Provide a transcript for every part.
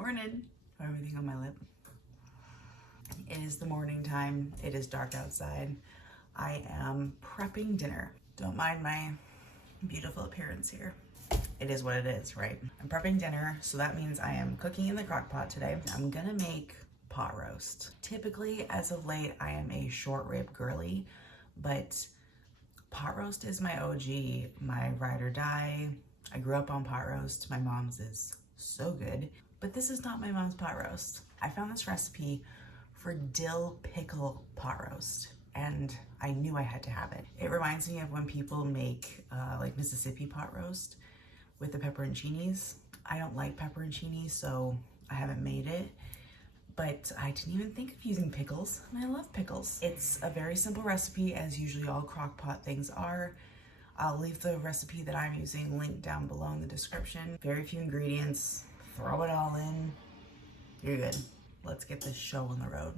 Morning. Everything on my lip. It is the morning time. It is dark outside. I am prepping dinner. Don't mind my beautiful appearance here. It is what it is, right? I'm prepping dinner, so that means I am cooking in the crock pot today. I'm gonna make pot roast. Typically, as of late, I am a short rib girly, but pot roast is my OG, my ride or die. I grew up on pot roast. My mom's is so good, but this is not my mom's pot roast. I found this recipe for dill pickle pot roast, and I knew I had to have it. It reminds me of when people make like Mississippi pot roast with the pepperoncinis. I don't like pepperoncini, so I haven't made it, but I didn't even think of using pickles, and I love pickles. It's a very simple recipe, as usually all crock pot things are. I'll leave the recipe that I'm using linked down below in the description. Very few ingredients, throw it all in, you're good. Let's get this show on the road.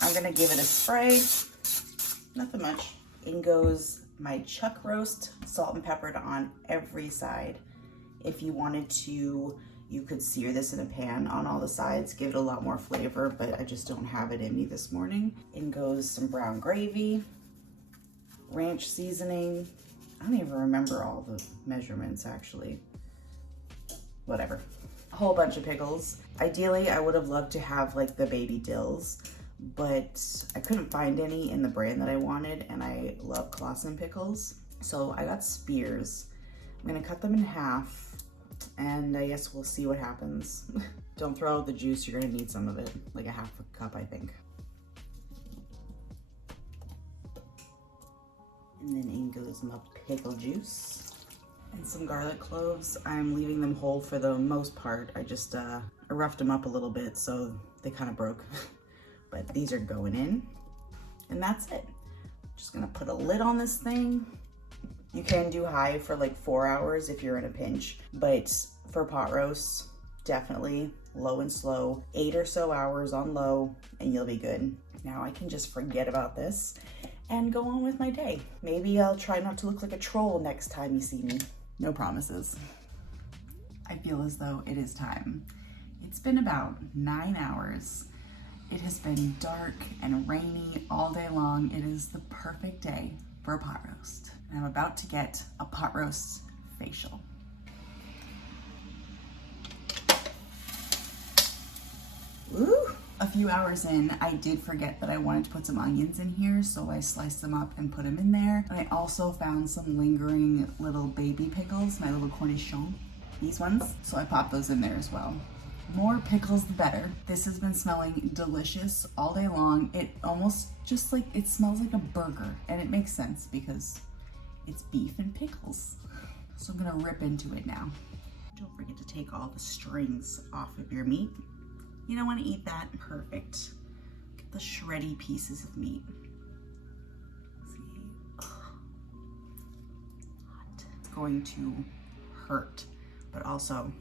I'm gonna give it a spray, nothing much. In goes my chuck roast, salt and peppered on every side. If you wanted to, you could sear this in a pan on all the sides, give it a lot more flavor, but I just don't have it in me this morning. In goes some brown gravy, ranch seasoning. I don't even remember all the measurements actually. Whatever. A whole bunch of pickles. Ideally, I would have loved to have like the baby dills, but I couldn't find any in the brand that I wanted, and I love Clausen pickles. So I got spears. I'm gonna cut them in half, and I guess we'll see what happens. Don't throw out the juice, you're gonna need some of it, like a half a cup, I think. And then in goes my pickle juice. And some garlic cloves. I'm leaving them whole for the most part. I just I roughed them up a little bit, so they kind of broke. But these are going in, and that's it. Just gonna put a lid on this thing. You can do high for like 4 hours if you're in a pinch, but for pot roast, definitely low and slow. 8 or so hours on low, and you'll be good. Now I can just forget about this and go on with my day. Maybe I'll try not to look like a troll next time you see me. No promises. I feel as though it is time. It's been about 9 hours. It has been dark and rainy all day long. It is the perfect day for a pot roast. And I'm about to get a pot roast facial. Woo! A few hours in, I did forget that I wanted to put some onions in here, so I sliced them up and put them in there. And I also found some lingering little baby pickles, my little cornichons, these ones. So I popped those in there as well. More pickles, the better. This has been smelling delicious all day long. It almost just like, it smells like a burger, and it makes sense because it's beef and pickles. So I'm gonna rip into it now. Don't forget to take all the strings off of your meat. You don't want to eat that? Perfect. Get the shreddy pieces of meat. See? Ugh. Hot. It's going to hurt, but also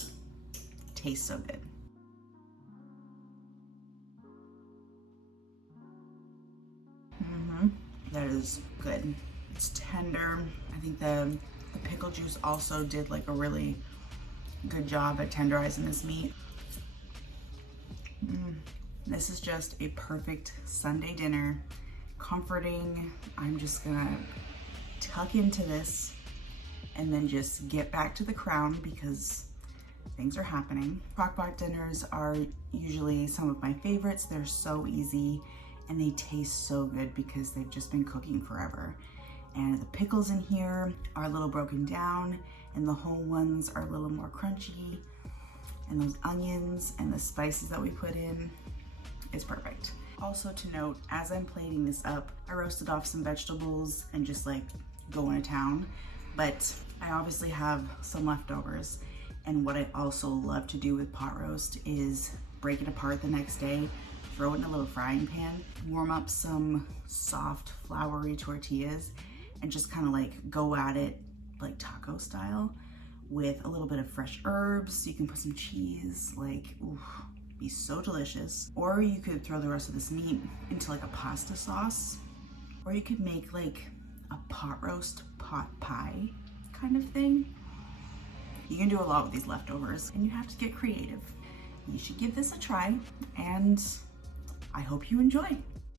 tastes so good. That is good. It's tender. I think the pickle juice also did like a really good job at tenderizing this meat. This is just a perfect Sunday dinner, comforting. I'm just gonna tuck into this and then just get back to the crown because things are happening. Crock-pot dinners are usually some of my favorites. They're so easy and they taste so good because they've just been cooking forever. And the pickles in here are a little broken down, and the whole ones are a little more crunchy. And those onions and the spices that we put in, it's perfect. Also to note, as I'm plating this up, I roasted off some vegetables and just like going to town, but I obviously have some leftovers. And what I also love to do with pot roast is break it apart the next day, throw it in a little frying pan, warm up some soft, floury tortillas, and just kind of like go at it like taco style with a little bit of fresh herbs. You can put some cheese, like, ooh, be so delicious. Or you could throw the rest of this meat into like a pasta sauce, or you could make like a pot roast pot pie kind of thing. You can do a lot with these leftovers, and you have to get creative. You should give this a try, and I hope you enjoy.